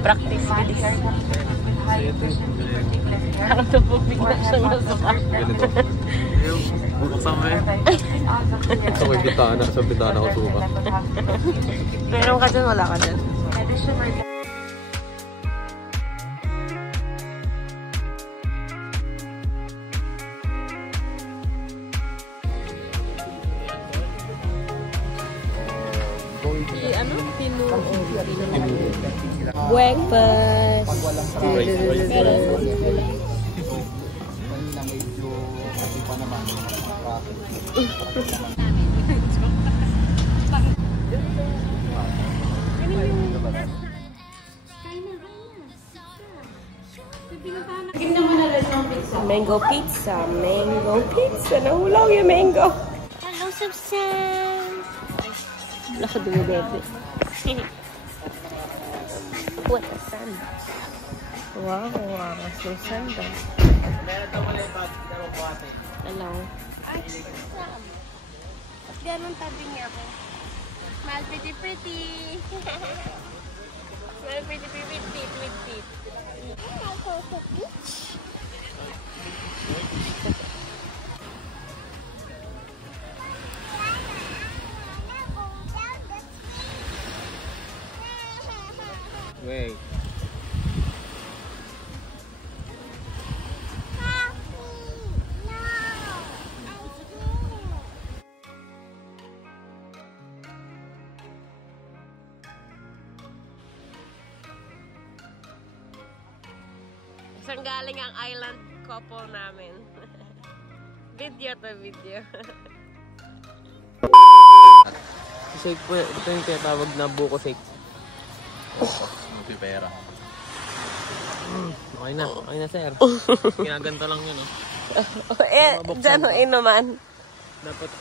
Practice bilis. Parang tupupig na siya masuka. Ganito. Buksan mo eh. Ito ko yung bitana. Sa bitana ko suka. Meron ka dyan, wala ka dyan. Breakfast. Mango pizza. Mango pizza. Nahulaw yung mango. Hello, Subsan. Wala ko dumidebe. What a sun. Wow, wow. Susan daw. Hello. Ganun tabi niya ako. Smile pretty pretty. Smile pretty pretty with teeth, with teeth. I'll go to the beach. Wait. Saan galing ang island couple namin? Video to video. Shake po. Ito yung tinatawag na buko shake. Pipera. Okay na sir. Ginaganto lang yun, Dyan o inuman. Dapat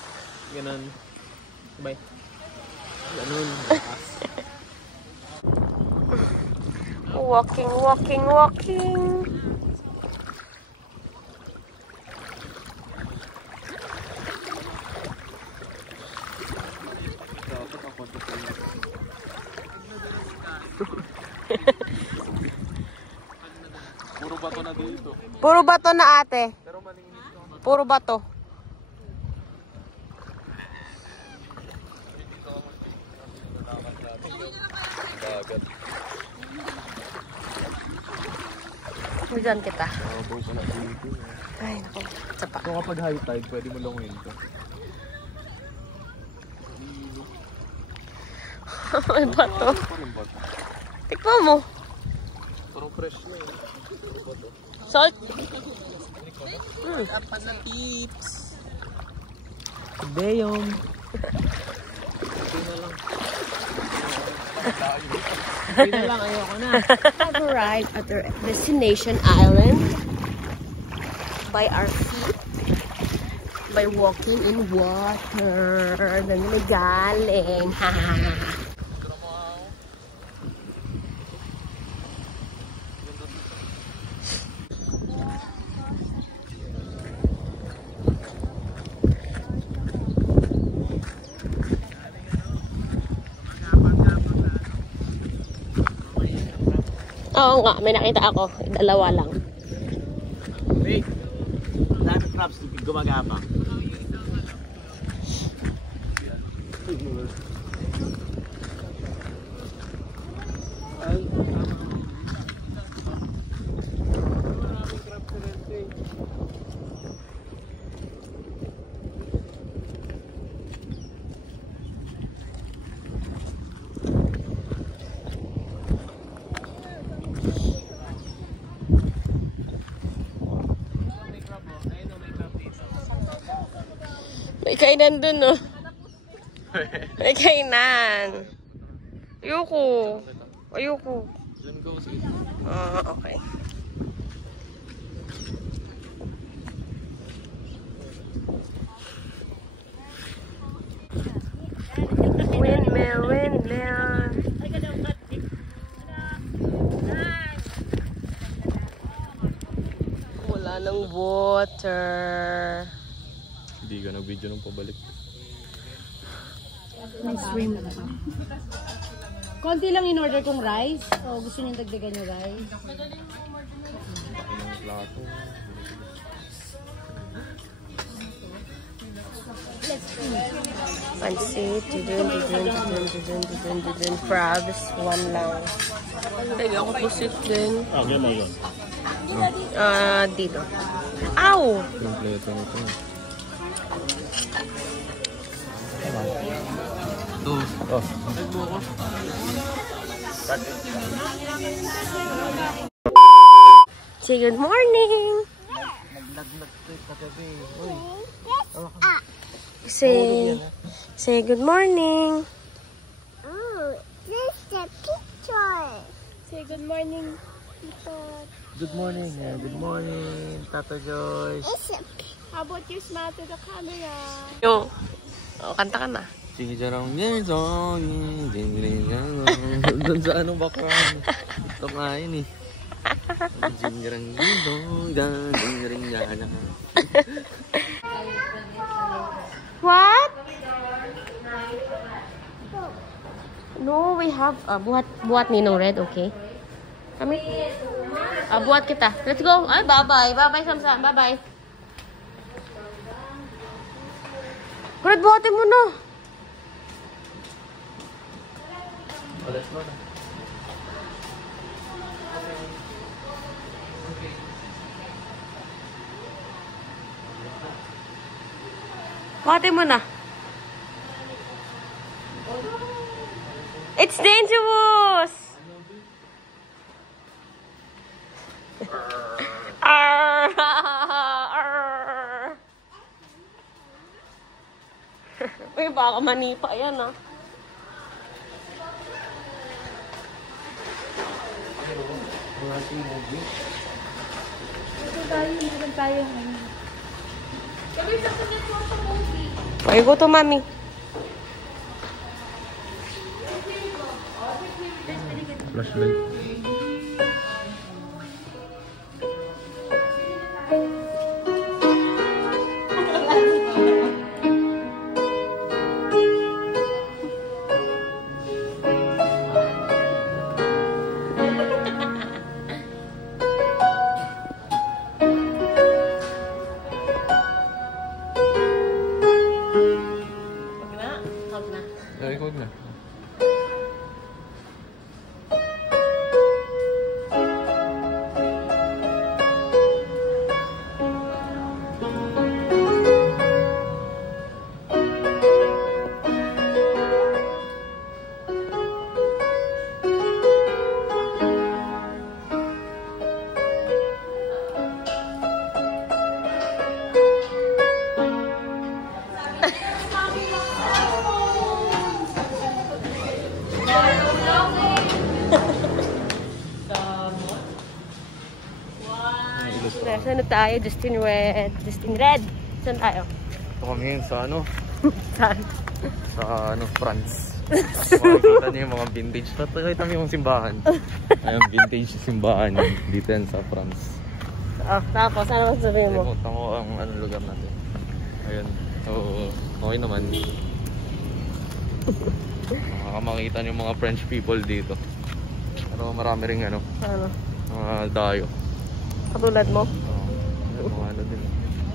ganun. Sabay. Ganun. Walking, walking, walking. Puro bato na dito. Puro bato na ate. Puro bato. Diyan kita. Ay, naku. Sapa. So kapag high tide, pwede mo lungin ito. May bato. Tikman mo. Parang fresh na yun. Salt. Apan na tips. Deyong. Hindi na lang, ayoko na. Have arrived at our destination island by our feet, by walking in water. Doon may galing. Oo nga, may nakita ako. Dalawa lang. Wait. Dami crabs gumagapang. May kainan dun, no? May kainan. Ayoko. Ayoko. Okay. Windmill, windmill. Wala ng water. Hindi ka nag-video nung pabalik. May swim na. Konti lang in order kong rice. So, gusto niyo dagdagan yung rice? Pansit, crabs, one lang. Lagi ako pusit din. Mo yun. Dito. Ow! Kompleto nito. Oh. Say good morning! Say good morning! Oh, this is a picture. Say good morning, Tito. Good morning, good morning, Tata Joyce. It's a How about you smile to the camera? Yo, kanta ka na. Sige, jarang ngayon, doon sa anong background. Ito nga yun eh. What? No, we have buhat Ninong Red, okay? Kami. Buhat kita. Let's go. Ay, bye-bye. Bye-bye, Samsa. Bye-bye. Red, buhatin mo na. Buhatin mo na. It's dangerous! Arr! Arr! Uy, baka manipa yan ah. Okay, go to mommy. Flashlight. Ikot na. Saan na tayo? Justin Red. Justin Red. Saan tayo? Ito kami yun sa ano? Saan? Sa ano, France. Makikita niyo yung mga vintage. Nakita niyo yung simbahan. Ayun, vintage simbahan yun. Dito yan sa France. Tapos, ano sabihin mo? Limutan ko ang anong lugar natin. Ayun. So, okay naman. Makakita niyo yung mga French people dito. Pero marami rin ano, Ano? mga dayo. Katulad mo? Mga ano din.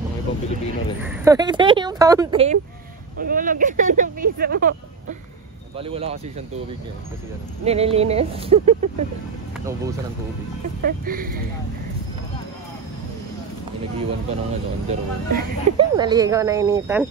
Mga ibang Pilipino rin. Ito yung fountain. Magulog ka na ng pisa mo. Bali wala kasi siyang tubig yan. Kasi ano, Nililinis. naubusan ng tubig. Pinag-iwan pa ng ano, underwear. Naligaw na initan.